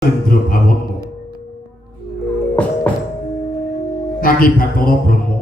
Indra Bawana kaki Bathara Brahma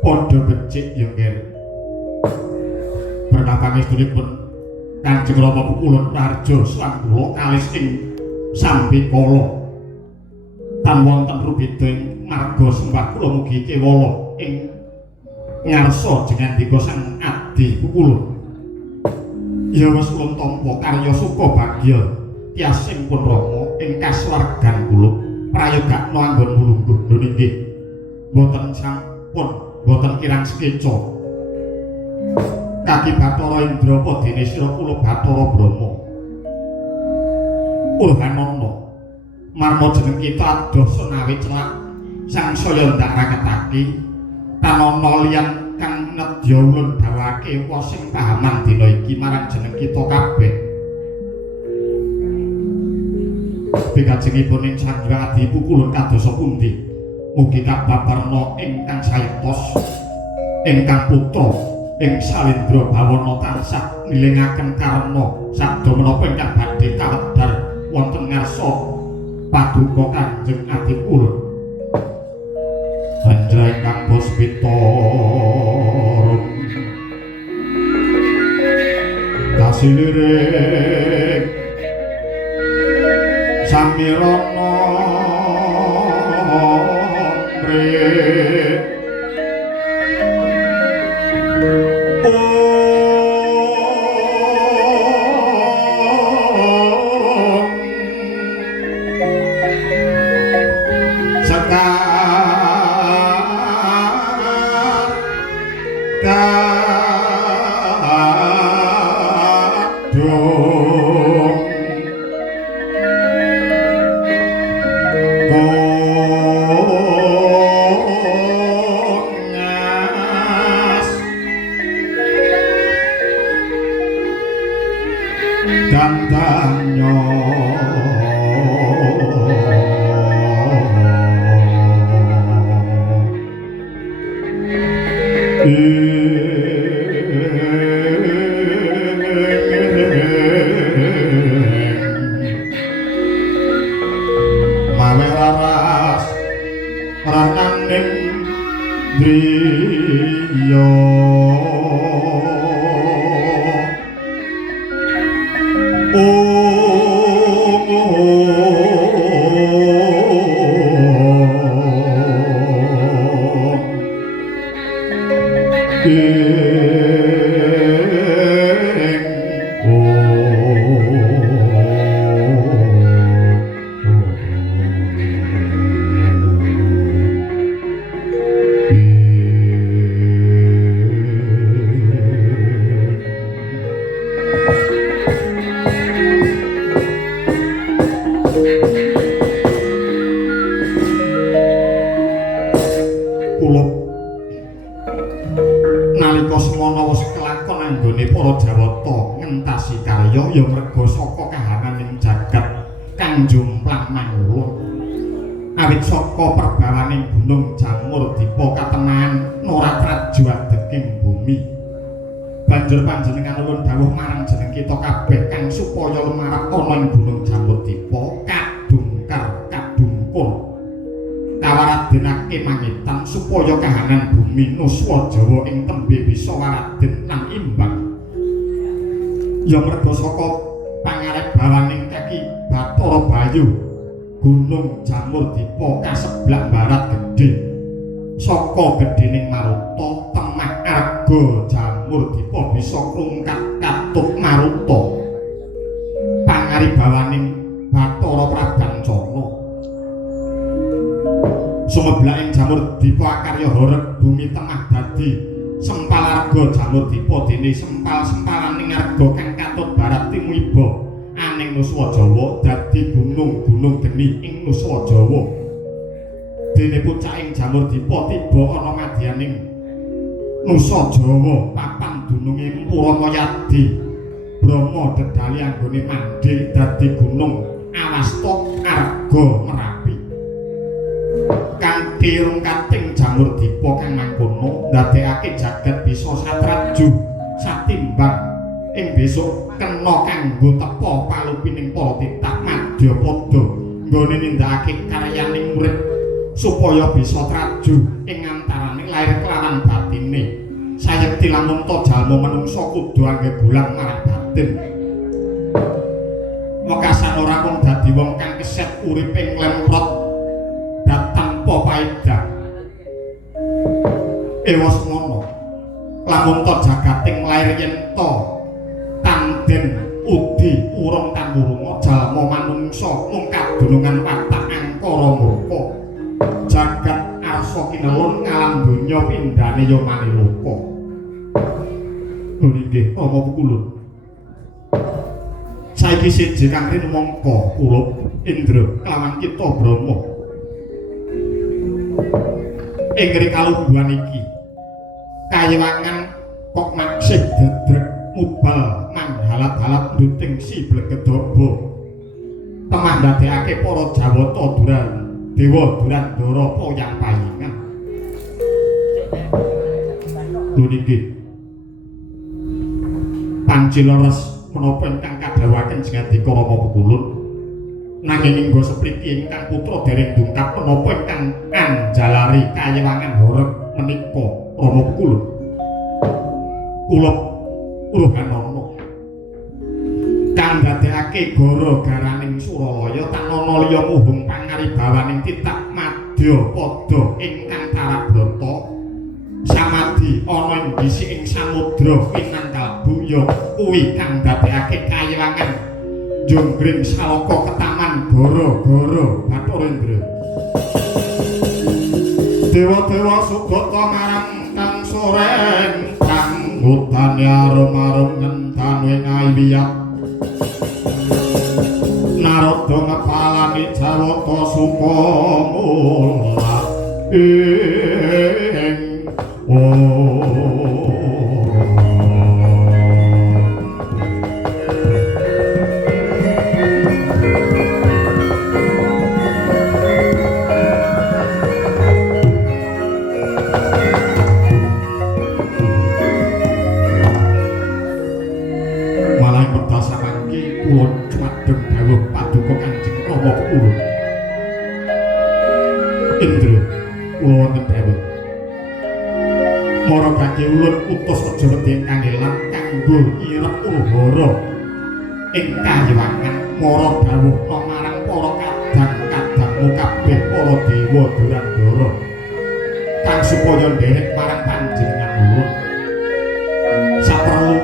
padha becik yengger berkah pangestunipun Kanjeng Rama Pukulun Prarja Slang kula kalis ing Sambikala tan wonten rubeda ing marga sembah kula mugi kewala ing ngarsa jengandika Sang Adi Pukulun ya wis kula tampa karya suka bagya tiasingpun Rama ing kasuwargan kula prayogakna anggon mulungguh nggih boten sampun boten kirang sekeca kaki Bathara Indra padene sira kula Bathara Brahma Hanana marma jeneng kita adoh senawi celak sangsaya ndak raketake tanana liyan kang nedya ulun dawake wa sing pahaman dina iki marang jeneng kita kabeh Bikajengipun ing Sanjang Adi Pukulun kadosa pundi mugi kababarna ingkang saetos ingkang putra ing Salendra Bawana tansah nilingaken karna sabda menapa ingkang badhe kawedhar wonten ngarsa paduka Kanjeng Adi Pukulun Anjra ingkang puspita kasiliring Samirana mrih banjur panjenengan nuwun dawuh marang jeneng kita kabeh kang supaya lumarak ana ing Gunung Jambuddipa kadungkul kawaradenake mangitan supaya kahanan bumi nuswa Jawa ing tembe bisa waraden lan imbang ya merga saka pangarep bawaning kaki Bathara Bayu Gunung Jambuddipa kaseblak barat gedhe saka gedhening Maruta temah arga Jambuddipa bisa krungkat katut Maruta pangaribawaning Bathara Prabancana sumeblak ing Jambuddipa akarya horeg bumi temah dadi sempal arga Jambuddipa dene sempal-sempalan arga kang katut barat timuiba aning nuswa Jawa dadi gunung-gunung geni ing nuswa Jawa dene pucaking Jambuddipa tiba ana madyaning Nusa Jawa papan dununge Puramayadi Brahma dedali anggone mandhe dadi gunung Awasta Arga Merapi kanthi rungkating Jambuddipa kang mangkono ndadekake jagat bisa satraju satimbang ing besok kena kanggo tepa palupining para titah madya padha nggone nindakake karyaning urip supaya bisa traju ing antaraning lair kelawan batine. Sayekti lamun ta jalma manungsa kudu anggegulang marang batin. Wekasan ora mung dadi wong kang keset urip ing lemprot dat tanpa paedah. Ewa semono lamun ta jagating lair yen ta tanden udi urung tanurunga jalma manungsa mung kadunungan watak angkara murka jagat arsa kinelun ngalam donya pindhane ya maniluka. Nggih Rama Pukulun saiki siji kang mangka kula Indra kelawan kita Brahma ing rikaluhuan iki kayewangan kok maksih dedrek mubal manghalat-halat nduting si blegedaba temah ndadekake para Jawata duran dewa Durandara poyang payingan. Niki panci leres menapa ingkang kadhawuhaken Jngadika Rama Pukulun nanging ingga sepriki ingkang putra dereng dungkap menapa ingkang anjalari kayewangan horeg menika Rama Pukulun. Kula Uruhanana kang ndadekake gara-garaning Suralaya tanana liya muhung pangaribawaning titah madya padha ingkang Tarabrata samadhi ana ing bisi ing samudra pinanggal buya kuwi kang ndadekake kayewangan Jonggring Saloka ketaman gara-gara Bathara Dewa-dewa sugata marang kang soreng kang hutane arum-arum ngentane ngaiwiyat Narada ngepalani Jawata Sukamula ing kula cumadeng dawuh paduka Kanjeng Rama Pukulun. Indra kula wonten dawuh mara kaki ulun utus aja wedi ingkang elang kanggo irep Urhara ing kayewangan mara dawuh marang para kadang-kadangmu kabeh para dewa Durandara kang supaya nderek marang panjenengan ulun saperlu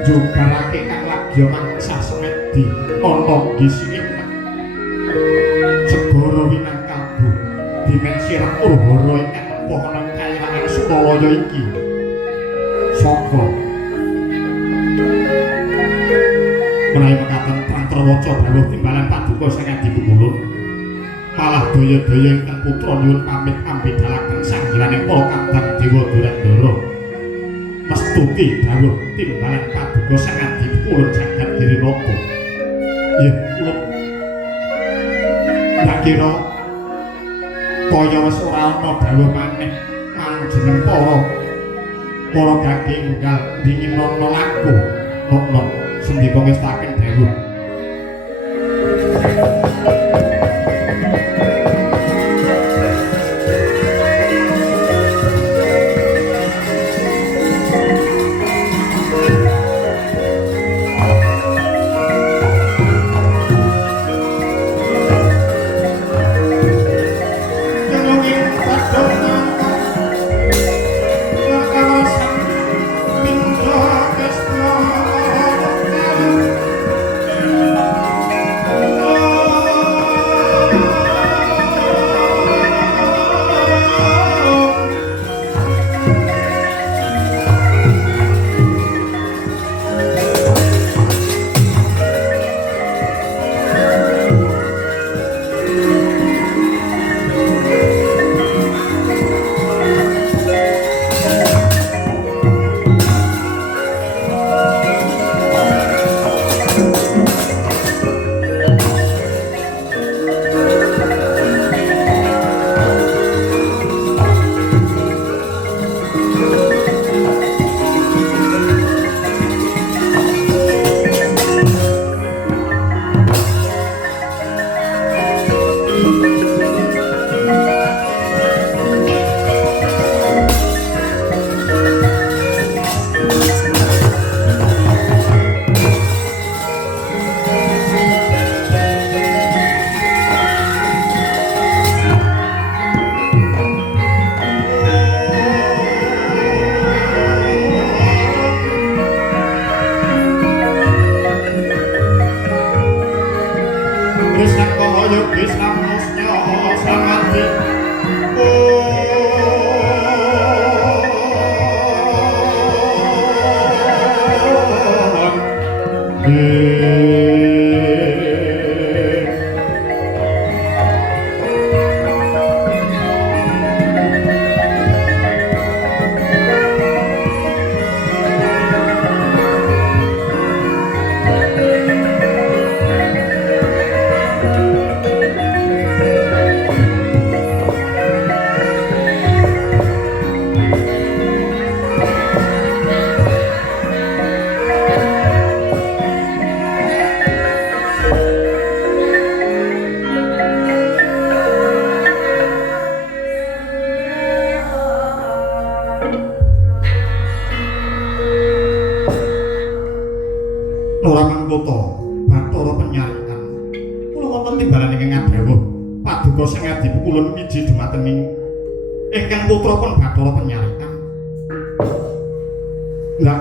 njubarake kang lagi mangsa semedi ana gising segara Winangkalbu dimensi Urhara ingkang nempuh ana kayewangan Suralaya iki saka menawi mekaten Tantrawaca dawuh timbalan paduka sanget Pukulun malah daya-daya ingkang putra nyuwun pamit ambedalaken sanggilaning para kadang dewa Durandara mestuti dawuh timbalan paduka sanget Pukulun jagat Girinata. Nggih kula tak kira kaya wis ora ana dawuh maneh manjeneng para gaging enggal dingin nono laku nono sendika ngestaken dawuh kaya bisa musnya samati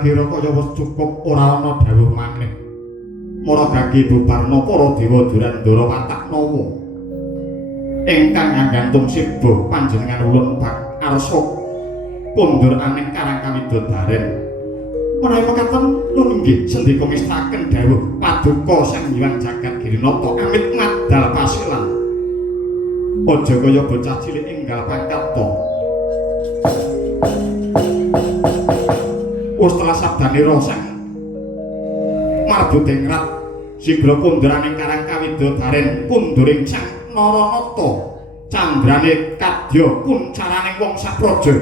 kira kaya wis cukup ora ana dawuh maneh mara gagi bubarna para dewa Durandara Wataknawa ingkang nggantung sibuk panjenengan ulun bak arsa kondur aning Karangkawidodaren menawi mekaten nun inggih sendika ngestaken dawuh paduka Sang Hyang Jagat Girinata amit madal pasilan aja kaya bocah cilik enggal pangkat to setelah sabdane Sang Mardudengrat sigra kunduraning Karangkawidodaren kunduring Sang Naranata candrane kadya kuncaraning wong sapraja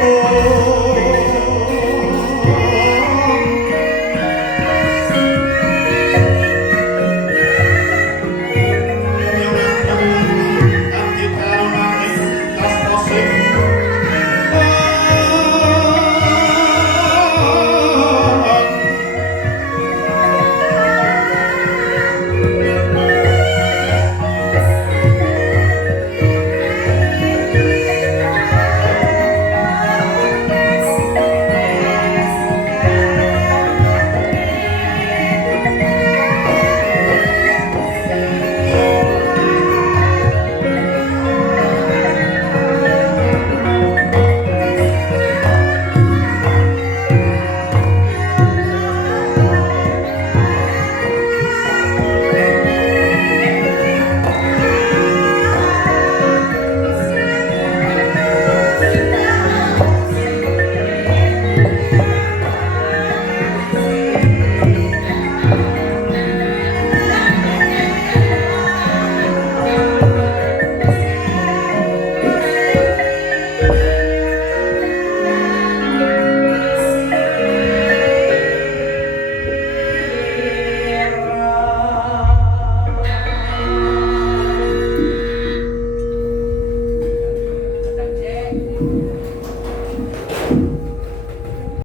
Oh